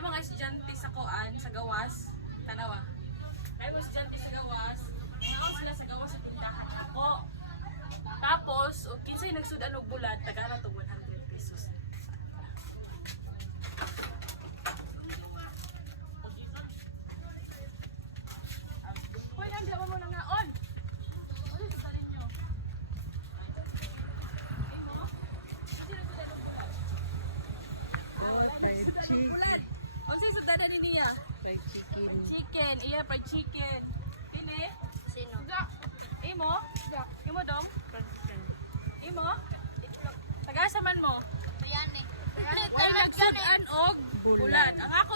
May mga estudyante sa Koan, sa Gawas, tanawa. May mga estudyante sa Gawas, mga sila sa Gawas sa tindahan ako. Tapos, kinsay nagsudan og bulad, tagara to 100 pesos. Hoy, andi mo na nga on. Ano sa talin nyo? Fried chicken. Bulad. Ano sa dada ni niya? Fried chicken. Chicken, iya fried chicken. Ini? Sino? Imo? Imo dong? Fried Imo? Tagasa man mo. Biryani. Wala nagsudan og bulan. Ang ako